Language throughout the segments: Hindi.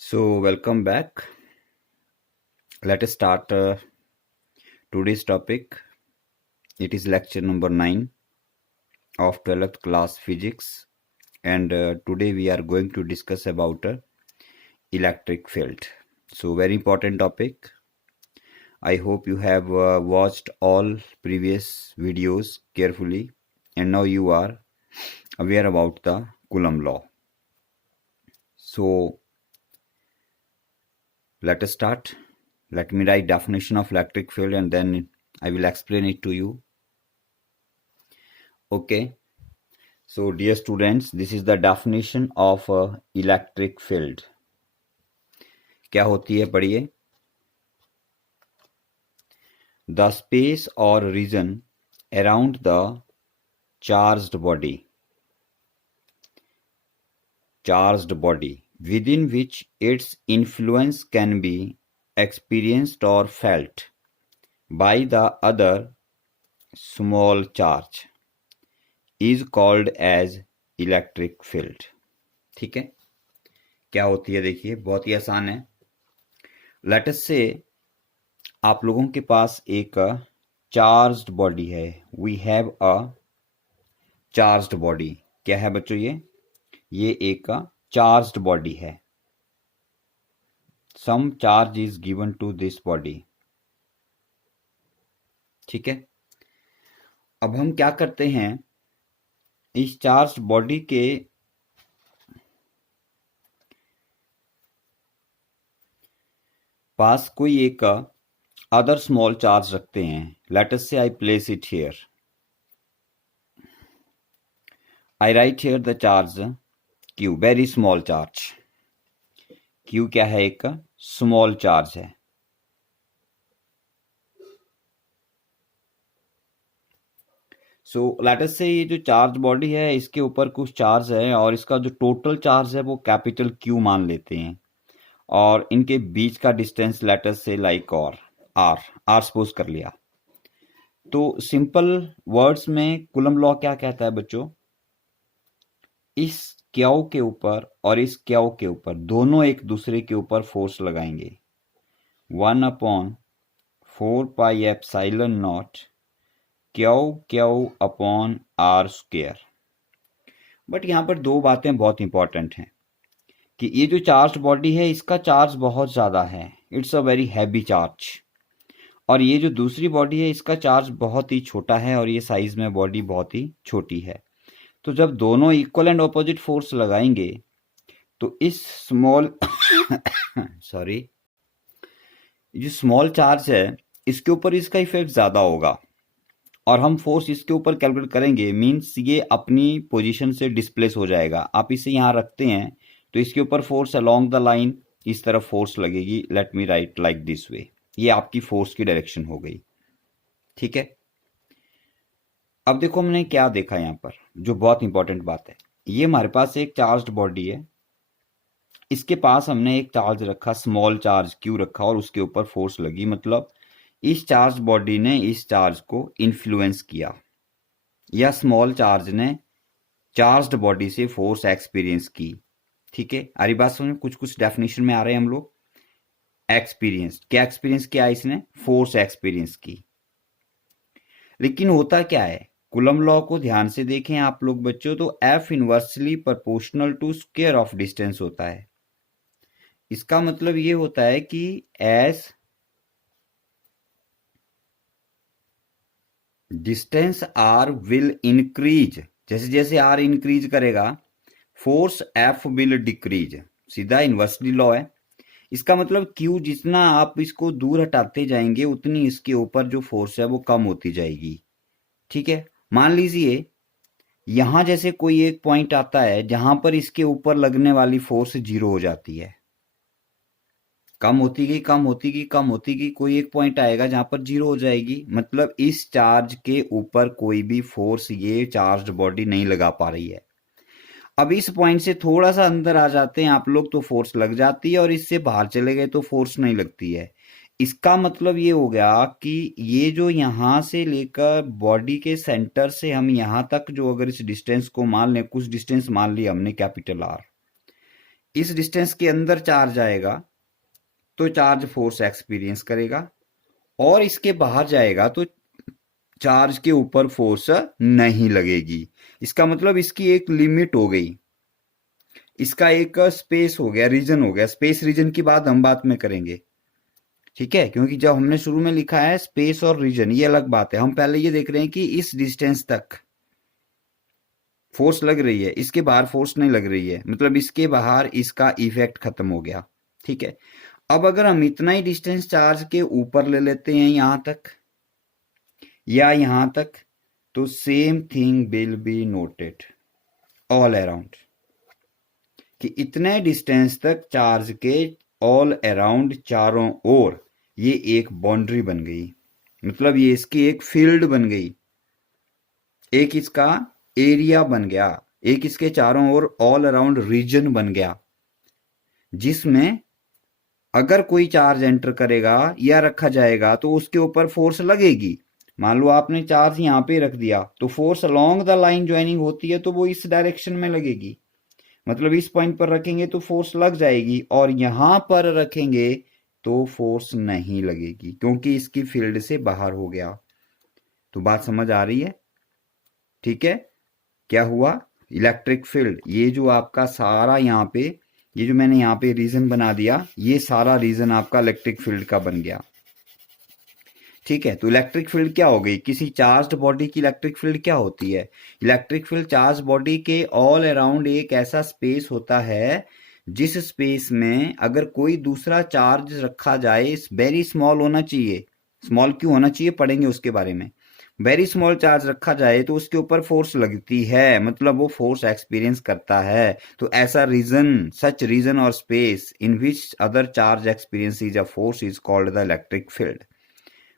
So, welcome back. Let us start today's topic. It is lecture number 9 of 12th class physics, and today we are going to discuss about electric field. So, very important topic. I hope you have watched all previous videos carefully, and now you are aware about the Coulomb law. So, let us start. Let me write definition of electric field and then I will explain it to you. Okay. So dear students, this is the definition of electric field. क्या होती है पढ़िए. The space or region around the charged body within which its influence can be experienced or felt by the other small charge is called as electric field. ठीक है, क्या होती है देखिए, बहुत ही आसान है. लेट अस से आप लोगों के पास एक चार्ज्ड बॉडी है. We have a charged body. क्या है बच्चों, ये एक चार्ज्ड बॉडी है. Some charge is given to this body. ठीक है, अब हम क्या करते हैं, इस चार्ज्ड बॉडी के पास कोई एक अदर स्मॉल चार्ज रखते हैं. लेट अस से I place it here. I right here the charge Q, very small charge. Q क्या है, एक स्मॉल चार्ज है. सो लेट अस से ये जो चार्ज बॉडी है इसके ऊपर कुछ चार्ज है और इसका जो टोटल चार्ज है वो कैपिटल Q मान लेते हैं और इनके बीच का डिस्टेंस लेट अस से लाइक और R सपोज कर लिया. तो सिंपल वर्ड्स में कूलम्ब लॉ क्या कहता है बच्चों, इस क्यू के ऊपर और इस क्यू के ऊपर दोनों एक दूसरे के ऊपर फोर्स लगाएंगे. 1/4 pi epsilon not Q upon R square. But यहाँ पर दो बातें बहुत इंपॉर्टेंट हैं कि ये जो चार्ज बॉडी है इसका चार्ज बहुत ज़्यादा है. It's a very heavy charge. और ये जो दूसरी बॉडी है इसका चार्ज बहुत ही छोटा है और ये साइज में बॉडी बहुत ही छोटी है. तो जब दोनों इक्वल एंड ऑपोजिट फोर्स लगाएंगे तो इस स्मॉल सॉरी जो स्मॉल चार्ज है इसके ऊपर इसका इफेक्ट ज़्यादा होगा और हम फोर्स इसके ऊपर कैलकुलेट करेंगे. मीन्स ये अपनी पोजीशन से डिस्प्लेस हो जाएगा. आप इसे यहाँ रखते हैं तो इसके ऊपर फोर्स अलोंग द लाइन इस तरफ फोर्स लगेगी. Let me right like this way. ये आपकी फोर्स की डायरेक्शन हो गई. ठीक है, अब देखो हमने क्या देखा यहाँ पर, जो बहुत इंपॉर्टेंट बात है. ये हमारे पास एक चार्ज्ड बॉडी है, इसके पास हमने एक चार्ज रखा, स्मॉल चार्ज Q रखा और उसके ऊपर फोर्स लगी. मतलब इस चार्ज बॉडी ने इस चार्ज को इन्फ्लुएंस किया या स्मॉल चार्ज ने चार्ज्ड बॉडी से फोर्स एक्सपीरियंस की. ठीक है, आ रही बात समझ में? कुछ कुछ डेफिनेशन में आ रहे हैं हम लोग. एक्सपीरियंस, क्या एक्सपीरियंस किया इसने, फोर्स एक्सपीरियंस की. लेकिन होता क्या है, कूलम्ब लॉ को ध्यान से देखें आप लोग बच्चों, तो F inversely proportional to square of distance होता है. इसका मतलब ये होता है कि as distance R will increase, जैसे जैसे R इंक्रीज करेगा फोर्स F विल डिक्रीज. सीधा इनवर्सली लॉ है. इसका मतलब Q जितना आप इसको दूर हटाते जाएंगे उतनी इसके ऊपर जो फोर्स है वो कम होती जाएगी. ठीक है, मान लीजिए यहां जैसे कोई एक पॉइंट आता है जहां पर इसके ऊपर लगने वाली फोर्स 0 हो जाती है. कम होती गई, कोई एक पॉइंट आएगा जहां पर 0 हो जाएगी. मतलब इस चार्ज के ऊपर कोई भी फोर्स ये चार्ज्ड बॉडी नहीं लगा पा रही है. अब इस पॉइंट से थोड़ा सा अंदर आ जाते हैं आप लोग तो फोर्स लग जाती है और इससे बाहर चले गए तो फोर्स नहीं लगती है. इसका मतलब ये हो गया कि ये जो यहां से लेकर बॉडी के सेंटर से हम यहां तक जो अगर इस डिस्टेंस को मान लें, कुछ डिस्टेंस मान लिया हमने कैपिटल R, इस डिस्टेंस के अंदर चार्ज आएगा तो चार्ज फोर्स एक्सपीरियंस करेगा, और इसके बाहर जाएगा तो चार्ज के ऊपर फोर्स नहीं लगेगी। इसका मतलब इसकी एक लिमिट हो गई, इसका एक स्पेस हो गया, रीजन हो गया। स्पेस रीजन की बात हम बाद में करेंगे, ठीक है, क्योंकि जब हमने शुरू में लिखा है स्पेस और रीजन ये अलग बात है। हम पहले ये देख रहे हैं कि इस डिस्टेंस तक फोर्स लग रही है, इसके बाहर फोर्स नहीं लग रही है, मतलब इसके बाहर इसका इफेक्ट खत्म हो गया, ठीक है। अब अगर हम इतना ही डिस्टेंस चार्ज के ऊपर ले लेते हैं यहां तक या यहां तक, तो same thing will be noted all around, कि इतने डिस्टेंस तक चार्ज के ऑल अराउंड चारों ओर ये एक बाउंड्री बन गई, मतलब ये इसकी एक फील्ड बन गई, एक इसका एरिया बन गया, एक इसके चारों ओर ऑल अराउंड रीजन बन गया, जिसमें अगर कोई चार्ज एंटर करेगा या रखा जाएगा तो उसके ऊपर फोर्स लगेगी। मान लो आपने चार्ज यहां पे रख दिया तो force along the line joining होती है तो वो इस डायरेक्शन में लगेगी, मतलब इस पॉइंट पर रखेंगे तो फोर्स लग जाएगी, और यहां पर रखेंगे तो फोर्स नहीं लगेगी क्योंकि इसकी फील्ड से बाहर हो गया। तो बात समझ आ रही है, ठीक है। क्या हुआ, इलेक्ट्रिक फील्ड, ये जो आपका सारा यहाँ पे, ये जो मैंने यहाँ पे रीजन बना दिया, ये सारा रीजन आपका इलेक्ट्रिक फील्ड का बन गया, ठीक है। तो इलेक्ट्रिक फील्ड क्या हो गई, किसी चार्ज्ड बॉडी की इलेक्ट्रिक फील्ड क्या होती है, इलेक्ट्रिक फील्ड चार्ज बॉडी के ऑल अराउंड एक ऐसा स्पेस होता है जिस स्पेस में अगर कोई दूसरा चार्ज रखा जाए, वेरी स्मॉल होना चाहिए, स्मॉल क्यों होना चाहिए पढ़ेंगे उसके बारे में, वेरी स्मॉल चार्ज रखा जाए तो उसके ऊपर फोर्स लगती है, मतलब वो फोर्स एक्सपीरियंस करता है। तो ऐसा रीजन, सच रीजन और space in which other charge experience is a force is called the electric field.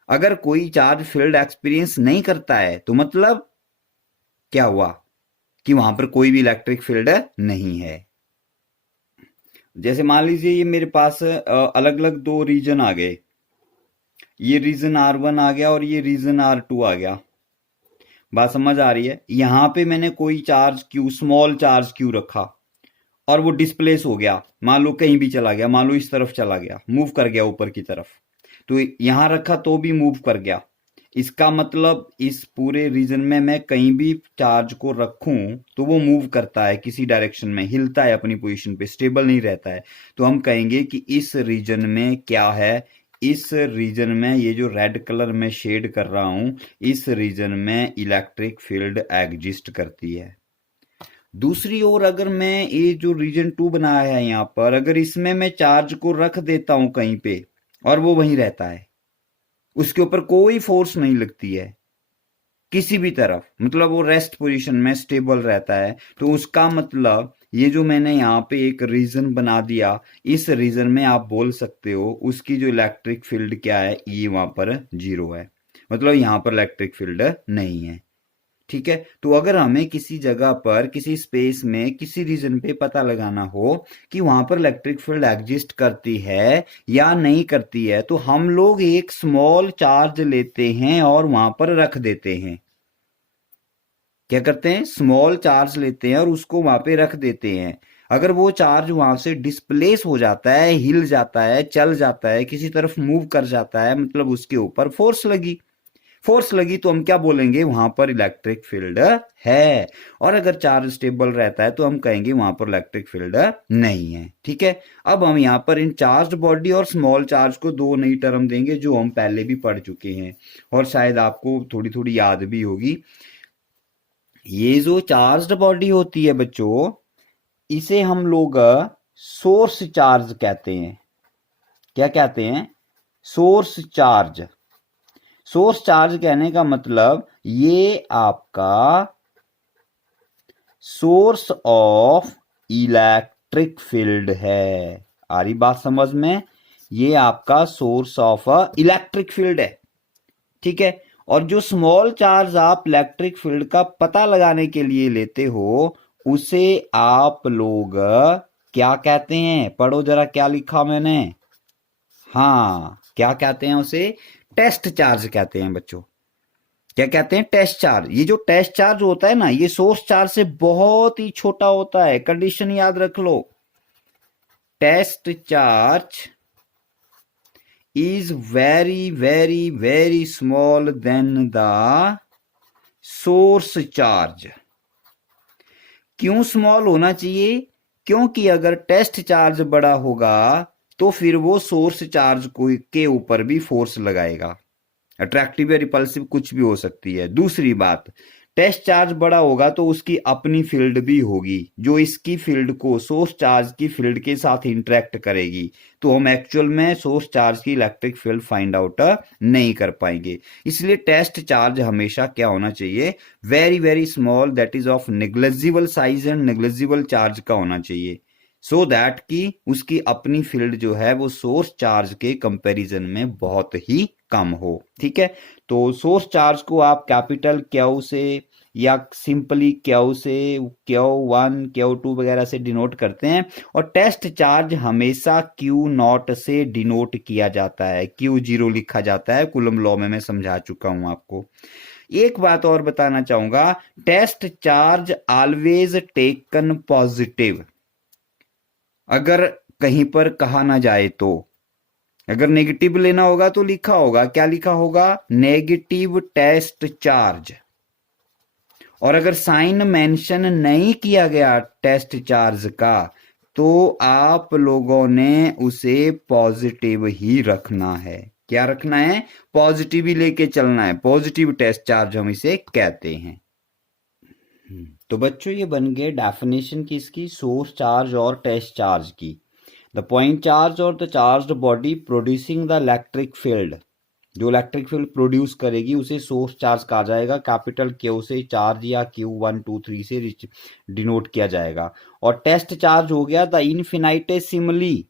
अगर कोई चार्ज फील्ड एक्सपीरियंस नहीं करता है तो मतलब क्या हुआ कि वहां पर कोई भी इलेक्ट्रिक फील्ड नहीं है। जैसे मान लीजिए ये मेरे पास अलग अलग दो रीजन आ गए, ये रीजन R1 आ गया और ये रीजन R2 आ गया, बात समझ आ रही है। यहां पे मैंने कोई charge Q, small charge Q रखा और वो डिस्प्लेस हो गया, मान लो कहीं भी चला गया, मान लो इस तरफ चला गया, मूव कर गया ऊपर की तरफ, तो यहां रखा तो भी मूव कर गया। इसका मतलब इस पूरे रीजन में मैं कहीं भी चार्ज को रखूं तो वो मूव करता है किसी डायरेक्शन में, हिलता है अपनी पोजीशन पे, स्टेबल नहीं रहता है। तो हम कहेंगे कि इस रीजन में क्या है, इस रीजन में ये जो रेड कलर में शेड कर रहा हूं, इस रीजन में इलेक्ट्रिक फील्ड एग्जिस्ट करती है। दूसरी ओर अगर मैं ये जो रीजन 2 बनाया है यहां पर, अगर इसमें मैं चार्ज को रख देता हूं कहीं पे और वो वहीं रहता है, उसके ऊपर कोई फोर्स नहीं लगती है किसी भी तरफ, मतलब वो रेस्ट पोजीशन में स्टेबल रहता है, तो उसका मतलब ये जो मैंने यहाँ पे एक रीजन बना दिया, इस रीजन में आप बोल सकते हो उसकी जो इलेक्ट्रिक फील्ड क्या है, ये वहां पर 0 है, मतलब यहां पर इलेक्ट्रिक फील्ड नहीं है, ठीक है। तो अगर हमें किसी जगह पर, किसी स्पेस में, किसी रीजन पे पता लगाना हो कि वहां पर इलेक्ट्रिक फील्ड एग्जिस्ट करती है या नहीं करती है, तो हम लोग एक स्मॉल चार्ज लेते हैं और वहां पर रख देते हैं। क्या करते हैं, स्मॉल चार्ज लेते हैं और उसको वहां पे रख देते हैं। अगर वो चार्ज वहां से डिस्प्लेस हो जाता है, हिल जाता है, चल जाता है, किसी तरफ मूव कर जाता है, मतलब उसके ऊपर फोर्स लगी, फोर्स लगी तो हम क्या बोलेंगे, वहां पर इलेक्ट्रिक फील्ड है। और अगर चार्ज स्टेबल रहता है तो हम कहेंगे वहां पर इलेक्ट्रिक फील्ड नहीं है, ठीक है। अब हम यहां पर इन चार्ज बॉडी और स्मॉल चार्ज को दो नई टर्म देंगे जो हम पहले भी पढ़ चुके हैं और शायद आपको थोड़ी थोड़ी याद भी होगी। ये जो चार्ज्ड बॉडी होती है बच्चों, इसे हम लोग सोर्स चार्ज कहते हैं। क्या कहते हैं, सोर्स चार्ज। सोर्स चार्ज कहने का मतलब ये आपका सोर्स ऑफ इलेक्ट्रिक फील्ड है। आ रही बात समझ में, ये आपका सोर्स ऑफ इलेक्ट्रिक फील्ड है, ठीक है। और जो स्मॉल चार्ज आप इलेक्ट्रिक फील्ड का पता लगाने के लिए लेते हो उसे आप लोग क्या कहते हैं, पढ़ो जरा क्या लिखा मैंने, हाँ क्या कहते हैं उसे, टेस्ट चार्ज कहते हैं बच्चों। क्या कहते हैं, टेस्ट चार्ज। ये जो टेस्ट चार्ज होता है ना, ये सोर्स चार्ज से बहुत ही छोटा होता है, कंडीशन याद रख लो, test charge is very small than the source charge। क्यों स्मॉल होना चाहिए? क्योंकि अगर टेस्ट चार्ज बड़ा होगा तो फिर वो सोर्स चार्ज के ऊपर भी फोर्स लगाएगा। अट्रैक्टिव या रिपल्सिव कुछ भी हो सकती है। दूसरी बात, टेस्ट चार्ज बड़ा होगा तो उसकी अपनी फील्ड भी होगी जो इसकी फील्ड को सोर्स चार्ज की फील्ड के साथ इंटरेक्ट करेगी, तो हम एक्चुअल में सोर्स चार्ज की इलेक्ट्रिक फील्ड फाइंड आउट नहीं कर पाएंगे। इसलिए टेस्ट चार्ज हमेशा क्या होना चाहिए? Very small, that is of negligible size and negligible charge का होना चाहिए, सो दैट कि उसकी अपनी फील्ड जो है वो सोर्स चार्ज के कंपैरिजन में बहुत ही कम हो। ठीक है, तो सोर्स चार्ज को आप कैपिटल क्यू से या सिंपली क्यू से Q1 Q2 वगैरह से डिनोट करते हैं, और टेस्ट चार्ज हमेशा Q0 से डिनोट किया जाता है, Q0 लिखा जाता है। कूलम लॉ में मैं समझा चुका हूं आपको। एक बात और बताना चाहूंगा, test charge always taken positive. अगर कहीं पर कहा ना जाए तो, अगर नेगेटिव लेना होगा तो लिखा होगा, क्या लिखा होगा? Negative test charge. और अगर साइन मेंशन नहीं किया गया टेस्ट चार्ज का तो आप लोगों ने उसे पॉजिटिव ही रखना है। क्या रखना है? पॉजिटिव ही लेके चलना है। पॉजिटिव टेस्ट चार्ज हम इसे कहते हैं। तो बच्चों ये बन गए डेफिनेशन किसकी? सोर्स चार्ज और टेस्ट चार्ज की। द पॉइंट चार्ज और the charged body producing the electric field, जो इलेक्ट्रिक फील्ड प्रोड्यूस करेगी उसे सोर्स चार्ज कहा जाएगा। कैपिटल क्यू से चार्ज या Q1 2 3 से डिनोट किया जाएगा। और टेस्ट चार्ज हो गया the infinitesimally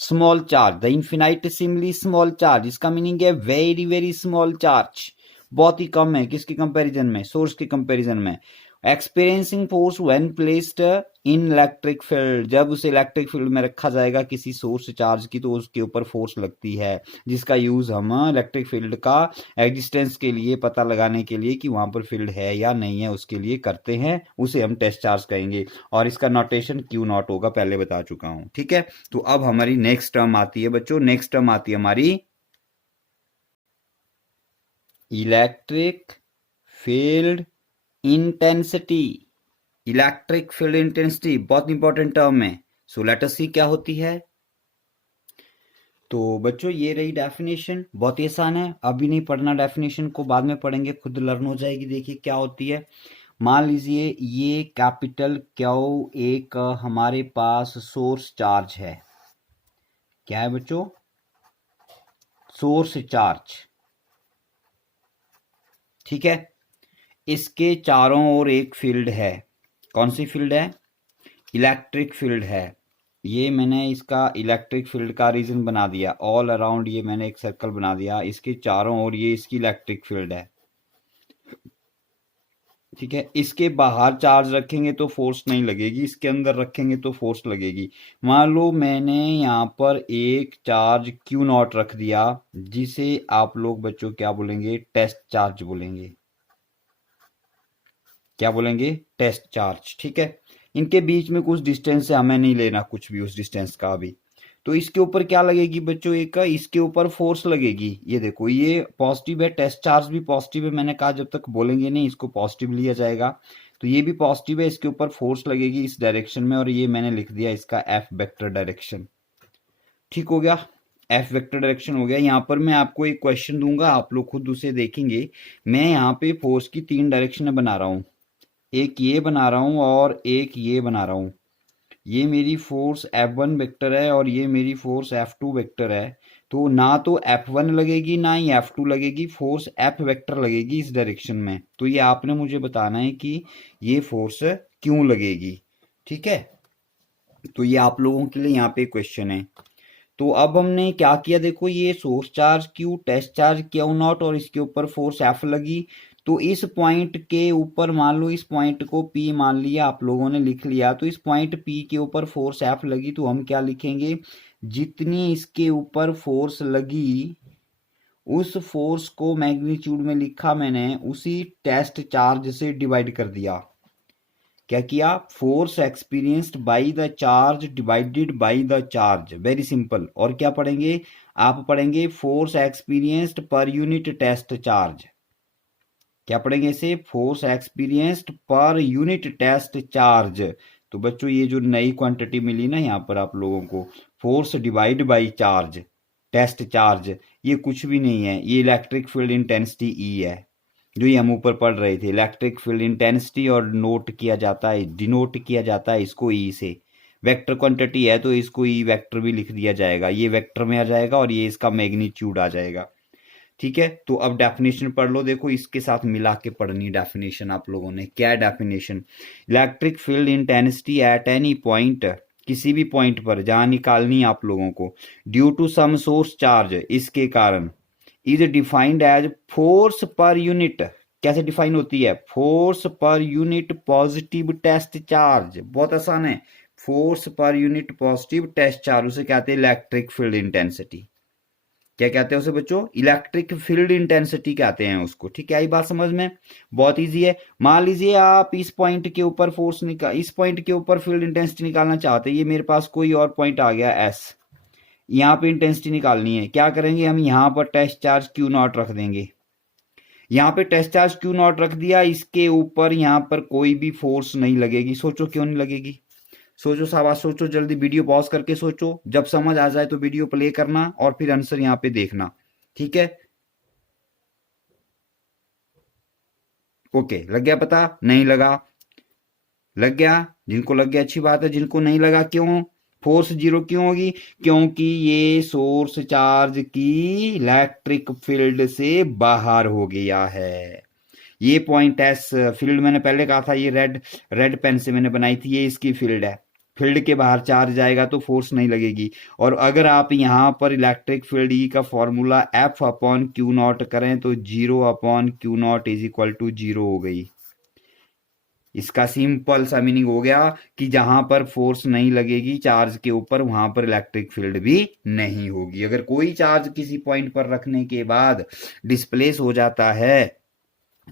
small charge. The infinitesimally small charge, इसका मीनिंग है वेरी स्मॉल चार्ज, बहुत ही कम है। किसके कंपैरिजन में? सोर्स के कंपैरिजन में। Experiencing force when placed in electric field, जब उसे इलेक्ट्रिक फील्ड में रखा जाएगा किसी सोर्स चार्ज की तो उसके ऊपर फोर्स लगती है, जिसका यूज हम इलेक्ट्रिक फील्ड का एग्जिस्टेंस के लिए पता लगाने के लिए कि वहां पर फील्ड है या नहीं है उसके लिए करते हैं, उसे हम टेस्ट चार्ज कहेंगे। और इसका नोटेशन Q0 होगा, पहले बता चुका हूं। ठीक है, तो अब हमारी नेक्स्ट टर्म आती है बच्चों, नेक्स्ट टर्म आती है हमारी electric field intensity. Electric field intensity बहुत इंपॉर्टेंट टर्म है। सो लेट अस सी क्या होती है। तो बच्चों ये रही डेफिनेशन, बहुत ही आसान है, अभी नहीं पढ़ना डेफिनेशन को, बाद में पढ़ेंगे, खुद लर्न हो जाएगी। देखिए क्या होती है। मान लीजिए ये कैपिटल क्यू एक हमारे पास सोर्स चार्ज है। क्या है बच्चों? Source charge. ठीक है, इसके चारों ओर एक फील्ड है। कौन सी फील्ड है? इलेक्ट्रिक फील्ड है। ये मैंने इसका इलेक्ट्रिक फील्ड का रीजन बना दिया, ऑल अराउंड ये मैंने एक सर्कल बना दिया, इसके चारों ओर ये इसकी इलेक्ट्रिक फील्ड है। ठीक है, इसके बाहर चार्ज रखेंगे तो फोर्स नहीं लगेगी, इसके अंदर रखेंगे तो फोर्स लगेगी। मान लो मैंने यहाँ पर एक चार्ज Q0 रख दिया, जिसे आप लोग बच्चों क्या बोलेंगे? टेस्ट चार्ज बोलेंगे। क्या बोलेंगे? Test charge. ठीक है, इनके बीच में कुछ डिस्टेंस है, हमें नहीं लेना कुछ भी उस डिस्टेंस का अभी। तो इसके ऊपर क्या लगेगी बच्चों? एक इसके ऊपर फोर्स लगेगी। ये देखो ये पॉजिटिव है, टेस्ट चार्ज भी पॉजिटिव है। मैंने कहा जब तक बोलेंगे नहीं इसको पॉजिटिव लिया जाएगा। तो ये भी पॉजिटिव है, इसके ऊपर फोर्स लगेगी इस डायरेक्शन में, और ये मैंने लिख दिया इसका F वेक्टर डायरेक्शन। ठीक हो गया, F वेक्टर डायरेक्शन हो गया। यहाँ पर मैं आपको एक क्वेश्चन दूंगा, आप लोग खुद उसे देखेंगे। मैं यहाँ पे फोर्स की 3 डायरेक्शन बना रहा हूँ, एक ये बना रहा हूं और एक ये बना रहा हूं। ये मेरी फोर्स F1 वेक्टर है और ये मेरी फोर्स F2 वेक्टर है। तो ना तो F1 लगेगी ना ही F2 लगेगी, फोर्स F वेक्टर लगेगी इस डायरेक्शन में। तो ये आपने मुझे बताना है कि ये फोर्स क्यों लगेगी। ठीक है, तो ये आप लोगों के लिए यहाँ पे क्वेश्चन है। तो अब हमने क्या किया, देखो ये source charge Q, test charge Q0 और इसके ऊपर फोर्स F लगी। तो इस पॉइंट के ऊपर मान लो, इस पॉइंट को P मान लिया, आप लोगों ने लिख लिया। तो इस पॉइंट P के ऊपर फोर्स F लगी, तो हम क्या लिखेंगे? जितनी इसके ऊपर फोर्स लगी उस फोर्स को मैग्नीट्यूड में लिखा मैंने, उसी टेस्ट चार्ज से डिवाइड कर दिया। क्या किया, force experienced by the charge divided by the charge, very simple. और क्या पढ़ेंगे, आप पढ़ेंगे force experienced per unit test charge. क्या पढ़ेंगे इसे, force experienced per unit test charge. तो बच्चों ये जो नई क्वांटिटी मिली ना यहाँ पर आप लोगों को, force divide by charge test charge, ये कुछ भी नहीं है, ये इलेक्ट्रिक फील्ड इंटेंसिटी ई है, जो ये हम ऊपर पढ़ रहे थे। इलेक्ट्रिक फील्ड इंटेंसिटी और नोट किया जाता है, डिनोट किया जाता है इसको ई से। वेक्टर क्वांटिटी है तो इसको ई वेक्टर भी लिख दिया जाएगा, ये वेक्टर में आ जाएगा और ये इसका मैग्नीट्यूड आ जाएगा। ठीक है, तो अब डेफिनेशन पढ़ लो। देखो इसके साथ मिला के पढ़नी डेफिनेशन आप लोगों ने। क्या definition, electric field intensity at any point, किसी भी पॉइंट पर जहां निकालनी आप लोगों को, due to some source charge, इसके कारण, is defined as force per unit. कैसे डिफाइन होती है, force per unit positive test charge, बहुत आसान है, force per unit positive test charge, उसे कहते हैं इलेक्ट्रिक फील्ड इंटेंसिटी। क्या कहते हैं उसे बच्चों, इलेक्ट्रिक फील्ड इंटेंसिटी कहते हैं उसको। ठीक है, आई बात समझ में, बहुत इजी है। मान लीजिए आप इस पॉइंट के ऊपर फोर्स निकाल, इस पॉइंट के ऊपर फील्ड इंटेंसिटी निकालना चाहते हैं, ये मेरे पास कोई और पॉइंट आ गया एस, यहाँ पे इंटेंसिटी निकालनी है। क्या करेंगे हम, यहाँ पर टेस्ट चार्ज क्यू नॉट रख देंगे, यहाँ पे टेस्ट चार्ज क्यू नॉट रख दिया, इसके ऊपर यहाँ पर कोई भी फोर्स नहीं लगेगी। सोचो क्यों नहीं लगेगी, सोचो शाबाश, सोचो जल्दी, वीडियो पॉज करके सोचो, जब समझ आ जाए तो वीडियो प्ले करना और फिर आंसर यहाँ पे देखना। ठीक है, ओके, लग गया पता, नहीं लगा, लग गया, जिनको लग गया अच्छी बात है, जिनको नहीं लगा क्यों, फोर्स जीरो क्यों होगी, क्योंकि ये सोर्स चार्ज की इलेक्ट्रिक फील्ड से बाहर हो गया है। ये पॉइंट एस फील्ड मैंने पहले कहा था, ये रेड रेड पेन से मैंने बनाई थी, ये इसकी फील्ड है। फील्ड के बाहर चार्ज जाएगा तो फोर्स नहीं लगेगी। और अगर आप यहां पर इलेक्ट्रिक फील्ड ई का formula F upon q not करें तो 0/Q0 इज इक्वल टू 0 हो गई। इसका सिंपल सा मीनिंग हो गया कि जहां पर फोर्स नहीं लगेगी चार्ज के ऊपर, वहां पर इलेक्ट्रिक फील्ड भी नहीं होगी। अगर कोई चार्ज किसी पॉइंट पर रखने के बाद डिस्प्लेस हो जाता है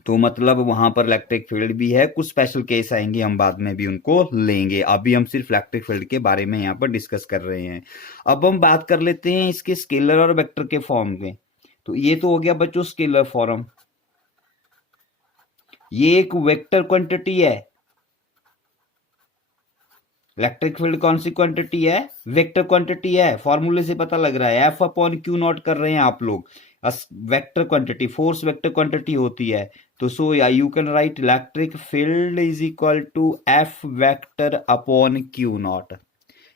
तो मतलब वहां पर इलेक्ट्रिक फील्ड भी है। कुछ स्पेशल केस आएंगे, हम बाद में भी उनको लेंगे, अभी हम सिर्फ इलेक्ट्रिक फील्ड के बारे में यहाँ पर डिस्कस कर रहे हैं। अब हम बात कर लेते हैं इसके स्केलर और वेक्टर के फॉर्म में। तो ये तो हो गया बच्चों स्केलर फॉर्म, ये एक वेक्टर क्वांटिटी है। इलेक्ट्रिक फील्ड कौन सी क्वांटिटी है, वेक्टर क्वांटिटी है, फॉर्मूले से पता लग रहा है, एफ अपॉन क्यू नॉट कर रहे हैं आप लोग। Vector quantity, force vector quantity होती है। तो so you can write electric field is equal to F vector upon q naught.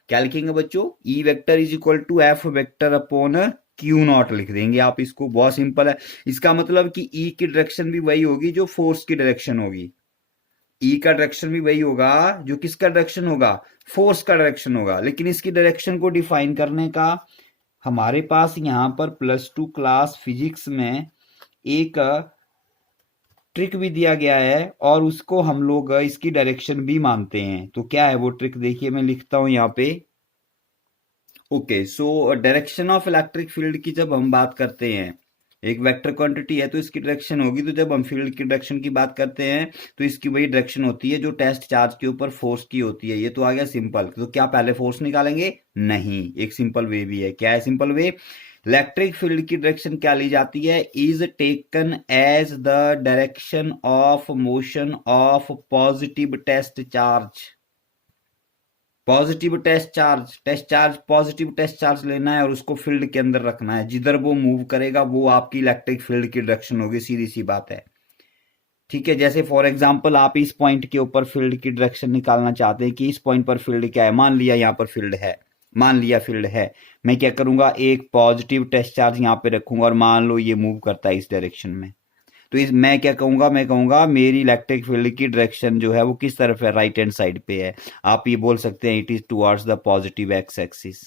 क्या लिखेंगे बच्चों, E vector is equal to F vector upon q naught लिख देंगे आप इसको, बहुत सिंपल है। इसका मतलब कि ई की डायरेक्शन भी वही होगी जो फोर्स की डायरेक्शन होगी, ई का डायरेक्शन भी वही होगा जो किसका डायरेक्शन होगा, फोर्स का डायरेक्शन होगा। लेकिन इसकी डायरेक्शन को डिफाइन करने का हमारे पास यहाँ पर +2 क्लास फिजिक्स में एक ट्रिक भी दिया गया है और उसको हम लोग इसकी डायरेक्शन भी मानते हैं। तो क्या है वो ट्रिक, देखिए मैं लिखता हूं यहाँ पे। Okay, so direction of electric field की जब हम बात करते हैं, एक वेक्टर क्वांटिटी है तो इसकी डायरेक्शन होगी, तो जब हम फील्ड की डायरेक्शन की बात करते हैं तो इसकी वही डायरेक्शन होती है जो टेस्ट चार्ज के ऊपर फोर्स की होती है। ये तो आ गया सिंपल। तो क्या पहले फोर्स निकालेंगे, नहीं, एक सिंपल वे भी है। क्या है सिंपल वे, इलेक्ट्रिक फील्ड की डायरेक्शन क्या ली जाती है, is taken as the direction of motion of positive test charge. Positive test charge positive test charge लेना है और उसको फील्ड के अंदर रखना है। जिधर वो मूव करेगा वो आपकी इलेक्ट्रिक फील्ड की डायरेक्शन होगी, सीधी सी बात है। ठीक है, जैसे फॉर एग्जांपल आप इस पॉइंट के ऊपर फील्ड की डायरेक्शन निकालना चाहते हैं कि इस पॉइंट पर फील्ड क्या है, मान लिया यहाँ पर फील्ड है, मान लिया फील्ड है, मैं क्या करूंगा, एक पॉजिटिव टेस्ट चार्ज यहाँ पे रखूंगा और मान लो ये मूव करता है इस डायरेक्शन में। तो इस मैं क्या कहूंगा, मैं कहूंगा मेरी इलेक्ट्रिक फील्ड की डायरेक्शन जो है वो किस तरफ है, राइट हैंड साइड पे है। आप ये बोल सकते हैं it is towards the positive x axis.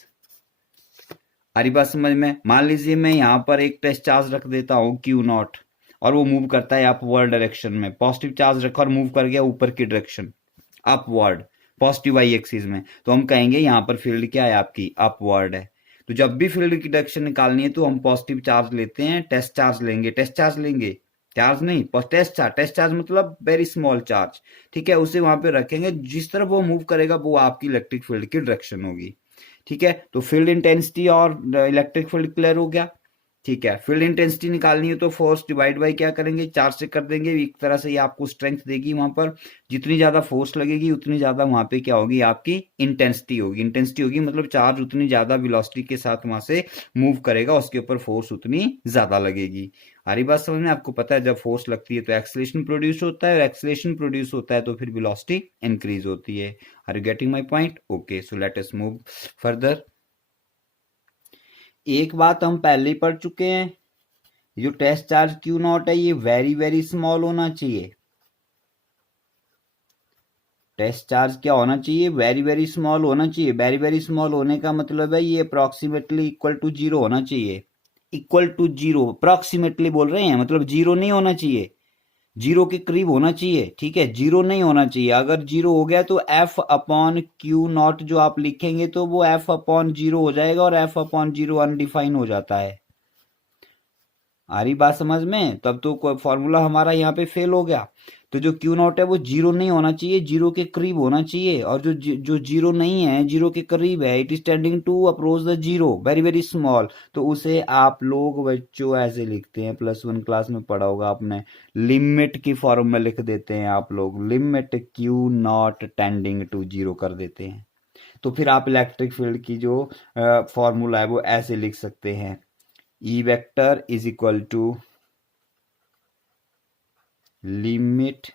अरे बात समझ में, मान लीजिए मैं यहाँ पर एक टेस्ट चार्ज रख देता हूँ क्यू नॉट और वो मूव करता है अपवर्ड डायरेक्शन में। पॉजिटिव चार्ज रखा और मूव कर गया ऊपर की direction, upward, positive y axis में। तो हम कहेंगे यहाँ पर फील्ड क्या है आपकी, अपवर्ड है। तो जब भी फील्ड की डायरेक्शन निकालनी है तो हम पॉजिटिव चार्ज लेते हैं, टेस्ट चार्ज लेंगे, टेस्ट चार्ज लेंगे। चार्ज नहीं, टेस्ट चार्ज मतलब वेरी स्मॉल चार्ज, ठीक है, उसे वहां पे रखेंगे, जिस तरफ वो मूव करेगा वो आपकी इलेक्ट्रिक फील्ड की डायरेक्शन होगी, ठीक है। तो फील्ड इंटेंसिटी और इलेक्ट्रिक फील्ड क्लियर हो गया, ठीक है। फील्ड इंटेंसिटी निकालनी है तो फोर्स डिवाइड बाई क्या करेंगे, चार्ज से कर देंगे, एक तरह से ये आपको स्ट्रेंथ देगी, वहां पर जितनी ज्यादा फोर्स लगेगी उतनी ज्यादा वहां पे क्या होगी, आपकी इंटेंसिटी होगी मतलब चार्ज उतनी ज्यादा वेलोसिटी के साथ वहां से मूव करेगा, उसके ऊपर फोर्स उतनी ज्यादा लगेगी। हरी बात समझ में, आपको पता है जब फोर्स लगती है तो एक्सेलरेशन प्रोड्यूस होता है, और एक्सेलरेशन प्रोड्यूस होता है तो फिर वेलोसिटी इंक्रीज होती है। Are you getting my point? Okay, so let us move further. एक बात हम पहले ही पढ़ चुके हैं, जो टेस्ट चार्ज क्यू नॉट है ये वेरी वेरी स्मॉल होना चाहिए। टेस्ट चार्ज क्या होना चाहिए, वेरी वेरी स्मॉल होना चाहिए। वेरी वेरी स्मॉल होने का मतलब है ये अप्रोक्सीमेटली इक्वल टू जीरो होना चाहिए, इक्वल टू जीरो, अप्रोक्सीमेटली बोल रहे हैं, मतलब जीरो नहीं होना चाहिए, जीरो के करीब होना चाहिए, ठीक है, जीरो नहीं होना चाहिए। अगर जीरो हो गया तो एफ अपॉन क्यू नॉट जो आप लिखेंगे तो वो एफ अपॉन जीरो हो जाएगा, और एफ अपॉन जीरो अनडिफाइन हो जाता है। आ रही बात समझ में? तब तो फॉर्मूला हमारा यहाँ पे फेल हो गया। तो जो क्यू नॉट है वो जीरो नहीं होना चाहिए, जीरो के करीब होना चाहिए, और जो जीरो नहीं है, जीरो के करीब है, it is tending to approach the zero, very very small, तो उसे आप लोग बच्चों ऐसे लिखते हैं, +1 क्लास में पढ़ा होगा आपने, लिमिट की फॉर्म में लिख देते हैं आप लोग, limit q naught tending to zero कर देते हैं। तो फिर आप इलेक्ट्रिक फील्ड की जो फॉर्मूला है वो ऐसे लिख सकते हैं, E vector is equal to limit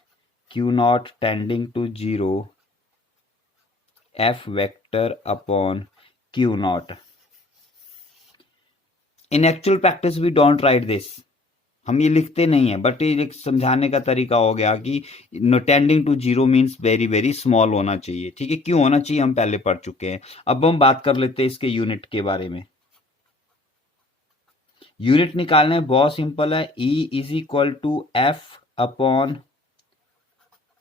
Q naught tending to 0 F vector upon Q naught. In actual practice we don't write this, हम ये लिखते नहीं है, बट ये एक समझाने का तरीका हो गया कि tending to zero means very very small होना चाहिए, ठीक है। क्यों होना चाहिए हम पहले पढ़ चुके हैं। अब हम बात कर लेते हैं इसके यूनिट के बारे में। यूनिट निकालने बहुत सिंपल है, E is equal to F upon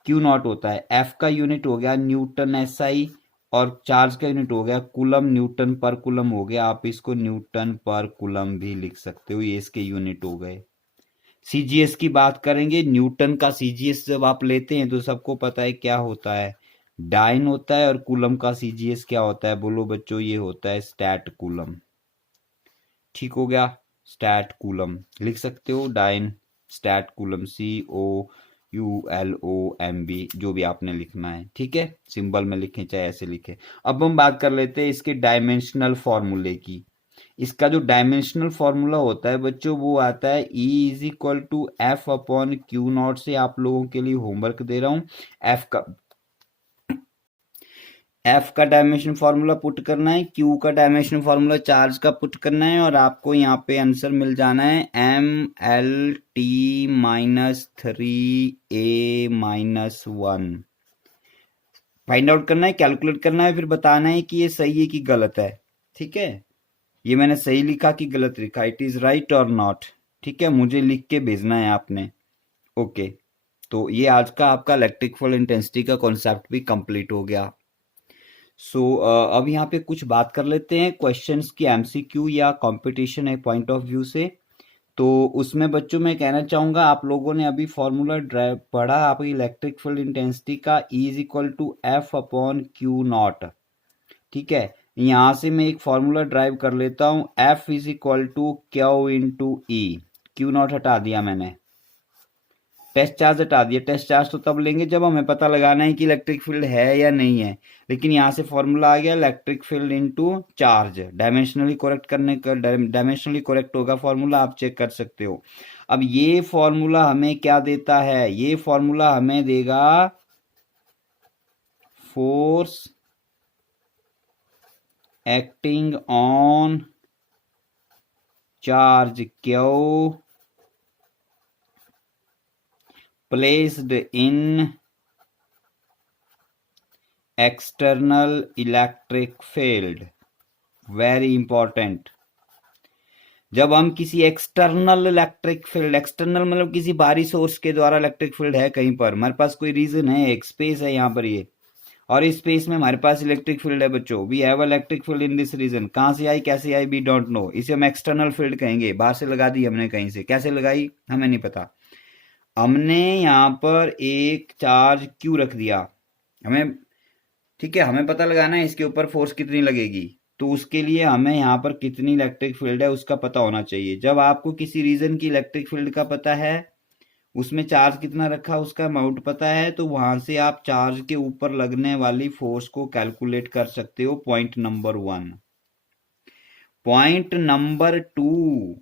q naught होता है, एफ का यूनिट हो गया न्यूटन एसआई, और चार्ज का यूनिट हो गया कूलम, न्यूटन पर कूलम हो गया, आप इसको न्यूटन पर कूलम भी लिख सकते हो, ये इसके यूनिट हो गए। सीजीएस की बात करेंगे, न्यूटन का सीजीएस जब आप लेते हैं तो सबको पता है क्या होता है, डाइन होता है, और कूलम का सीजीएस क्या होता है, बोलो बच्चों, ये होता है स्टैट कूलम, ठीक हो गया, स्टैट कूलम लिख सकते हो, डाइन स्टैट कूलम, COULOMB, जो भी आपने लिखना है, ठीक है, सिंबल में लिखें चाहे ऐसे लिखें। अब हम बात कर लेते हैं इसके डायमेंशनल फॉर्मूले की। इसका जो डायमेंशनल फॉर्मूला होता है बच्चों वो आता है E is equal to F upon q naught से, आप लोगों के लिए होमवर्क दे रहा हूं, एफ का डायमेंशन फार्मूला पुट करना है, क्यू का डायमेंशन फार्मूला चार्ज का पुट करना है, और आपको यहाँ पे आंसर मिल जाना है MLT-3A-1। फाइंड आउट करना है, कैलकुलेट करना है, फिर बताना है कि ये सही है कि गलत है, ठीक है। ये मैंने सही लिखा कि गलत लिखा, इट इज राइट और नॉट, ठीक है, मुझे लिख के भेजना है आपने। ओके, तो ये आज का आपका इलेक्ट्रिक फील्ड इंटेंसिटी का कॉन्सेप्ट भी कंप्लीट हो गया। अब यहाँ पे कुछ बात कर लेते हैं क्वेश्चंस की, एमसीक्यू या कंपटीशन है पॉइंट ऑफ व्यू से। तो उसमें बच्चों मैं कहना चाहूंगा, आप लोगों ने अभी फॉर्मूला ड्राइव पढ़ा आपकी इलेक्ट्रिक फील्ड इंटेंसिटी का, E is equal to F upon q naught, ठीक है। यहां से मैं एक फॉर्मूला ड्राइव कर लेता हूं, F is equal to q into E, q naught हटा दिया मैंने, टेस्ट चार्ज हटा दिया, टेस्ट चार्ज तो तब लेंगे जब हमें पता लगाना है कि इलेक्ट्रिक फील्ड है या नहीं है, लेकिन यहां से फॉर्मूला आ गया electric field into charge, dimensionally correct करने का, डायमेंशनली करेक्ट होगा फॉर्मूला, आप चेक कर सकते हो। अब ये फॉर्मूला हमें क्या देता है, ये फॉर्मूला हमें देगा force acting on charge Q placed in external electric field, very important। जब हम किसी एक्सटर्नल इलेक्ट्रिक फील्ड, एक्सटर्नल मतलब किसी बाहरी सोर्स के द्वारा इलेक्ट्रिक फील्ड है कहीं पर, हमारे पास कोई रीजन है, एक स्पेस है यहाँ पर ये, और इस स्पेस में हमारे पास इलेक्ट्रिक फील्ड है बच्चों, we have electric field in this region, कहाँ से आई कैसे आई वी डोंट नो, इसे हम एक्सटर्नल फील्ड कहेंगे, बाहर से लगा दी हमने कहीं से, कैसे लगाई हमें नहीं पता, हमने यहाँ पर एक चार्ज क्यू रख दिया, हमें ठीक है, हमें पता लगाना है इसके ऊपर फोर्स कितनी लगेगी, तो उसके लिए हमें यहाँ पर कितनी इलेक्ट्रिक फील्ड है उसका पता होना चाहिए। जब आपको किसी रीजन की इलेक्ट्रिक फील्ड का पता है, उसमें चार्ज कितना रखा उसका अमाउंट पता है, तो वहां से आप चार्ज के ऊपर लगने वाली फोर्स को कैलकुलेट कर सकते हो। Point number 1। पॉइंट नंबर 2,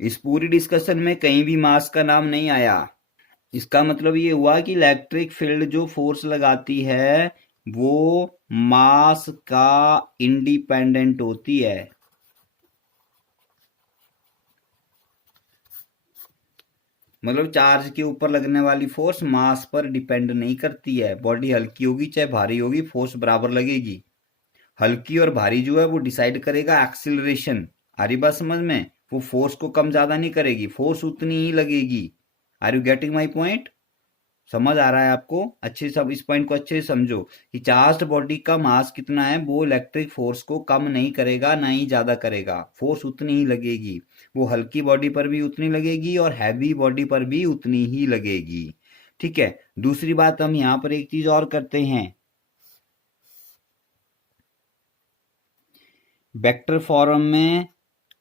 इस पूरी डिस्कशन में कहीं भी मास का नाम नहीं आया। इसका मतलब ये हुआ कि इलेक्ट्रिक फील्ड जो फोर्स लगाती है वो मास का इंडिपेंडेंट होती है। मतलब चार्ज के ऊपर लगने वाली फोर्स मास पर डिपेंड नहीं करती है। बॉडी हल्की होगी चाहे भारी होगी, फोर्स बराबर लगेगी। हल्की और भारी जो है वो डिसाइड करेगा एक्सिलरेशन। आ रही बात समझ में? वो फोर्स को कम ज्यादा नहीं करेगी, फोर्स उतनी ही लगेगी। Are you getting my point? समझ आ रहा है आपको? अच्छे सब इस पॉइंट को अच्छे से समझो कि चार्ज्ड बॉडी का मास कितना है वो इलेक्ट्रिक फोर्स को कम नहीं करेगा ना ही ज्यादा करेगा, फोर्स उतनी ही लगेगी। वो हल्की बॉडी पर भी उतनी लगेगी और हैवी बॉडी पर भी उतनी ही लगेगी। ठीक है। दूसरी बात, हम यहां पर एक चीज और करते हैं, वेक्टर फॉर्म में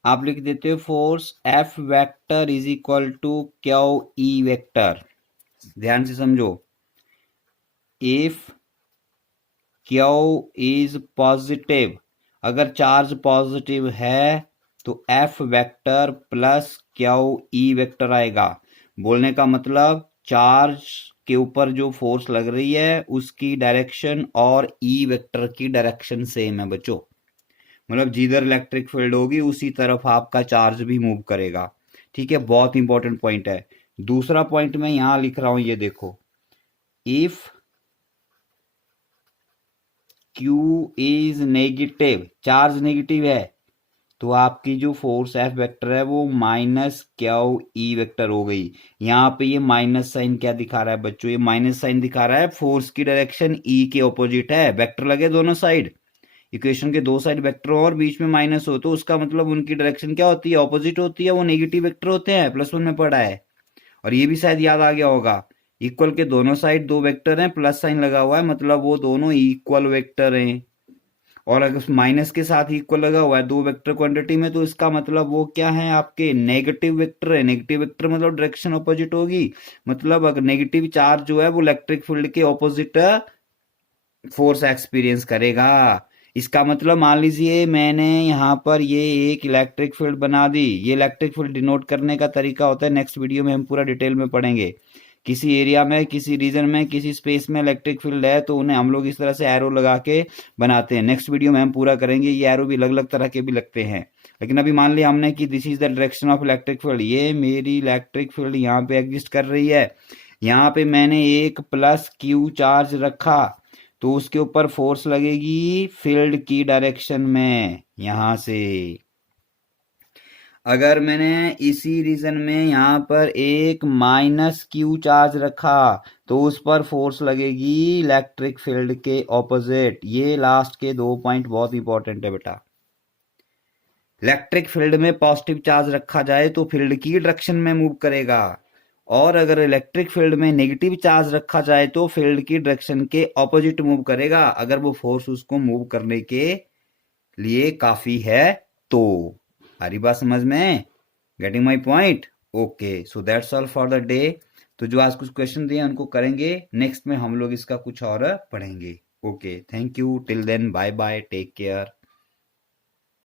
आप लिख देते हो force F vector is equal to q E vector. ध्यान से समझो, इफ क्यू इज पॉजिटिव, अगर चार्ज पॉजिटिव है तो F vector plus q E vector आएगा। बोलने का मतलब चार्ज के ऊपर जो फोर्स लग रही है उसकी डायरेक्शन और ई वेक्टर की डायरेक्शन सेम है बच्चों। मतलब जिधर इलेक्ट्रिक फील्ड होगी उसी तरफ आपका चार्ज भी मूव करेगा। ठीक है, बहुत इंपॉर्टेंट पॉइंट है। दूसरा पॉइंट मैं यहां लिख रहा हूं, ये देखो, if Q is negative, charge negative है, तो आपकी जो फोर्स एफ वेक्टर है वो माइनस क्यू ई वेक्टर हो गई। यहाँ पे ये माइनस साइन क्या दिखा रहा है बच्चों? ये माइनस साइन दिखा रहा है फोर्स की डायरेक्शन ई के ऑपोजिट है। वेक्टर लगे दोनों साइड, इक्वेशन के दो साइड वेक्टर हो और बीच में माइनस हो, तो उसका मतलब उनकी डायरेक्शन क्या होती है? ऑपोजिट होती है। वो नेगेटिव वेक्टर होते हैं, +1 में पढ़ा है। और ये भी शायद याद आ गया होगा, इक्वल के दोनों साइड दो वेक्टर हैं, प्लस साइन लगा हुआ है, मतलब वो दोनों इक्वल वेक्टर हैं। और अगर माइनस के साथ इक्वल लगा हुआ है दो वेक्टर क्वांटिटी में, तो इसका मतलब वो क्या है? आपके नेगेटिव वेक्टर है। नेगेटिव वेक्टर मतलब डायरेक्शन ऑपोजिट होगी। मतलब अगर नेगेटिव चार्ज जो है वो इलेक्ट्रिक फील्ड के ऑपोजिट फोर्स एक्सपीरियंस करेगा। इसका मतलब मान लीजिए मैंने यहाँ पर ये एक इलेक्ट्रिक फील्ड बना दी। ये इलेक्ट्रिक फील्ड डिनोट करने का तरीका होता है, नेक्स्ट वीडियो में हम पूरा डिटेल में पढ़ेंगे। किसी एरिया में, किसी रीजन में, किसी स्पेस में इलेक्ट्रिक फील्ड है तो उन्हें हम लोग इस तरह से एरो लगा के बनाते हैं। नेक्स्ट वीडियो में हम पूरा करेंगे। ये एरो भी अलग अलग तरह के भी लगते हैं, लेकिन अभी मान लिया हमने कि this is the direction of electric field. ये मेरी इलेक्ट्रिक फील्ड यहाँ पे एग्जिस्ट कर रही है। यहाँ पे मैंने एक प्लस क्यू चार्ज रखा तो उसके ऊपर फोर्स लगेगी फील्ड की डायरेक्शन में यहां से। अगर मैंने इसी रीजन में यहां पर एक माइनस क्यू चार्ज रखा तो उस पर फोर्स लगेगी इलेक्ट्रिक फील्ड के ऑपोजिट। ये लास्ट के 2 पॉइंट बहुत इंपॉर्टेंट है बेटा। इलेक्ट्रिक फील्ड में पॉजिटिव चार्ज रखा जाए तो फील्ड की डायरेक्शन में मूव करेगा, और अगर इलेक्ट्रिक फील्ड में नेगेटिव चार्ज रखा जाए तो फील्ड की डायरेक्शन के ऑपोजिट मूव करेगा, अगर वो फोर्स उसको मूव करने के लिए काफी है तो। हरी बात समझ में? Getting my point? Okay, so that's all for the day. तो जो आज कुछ क्वेश्चन दिए उनको करेंगे, नेक्स्ट में हम लोग इसका कुछ और पढ़ेंगे। Okay, thank you, till then bye bye, take care.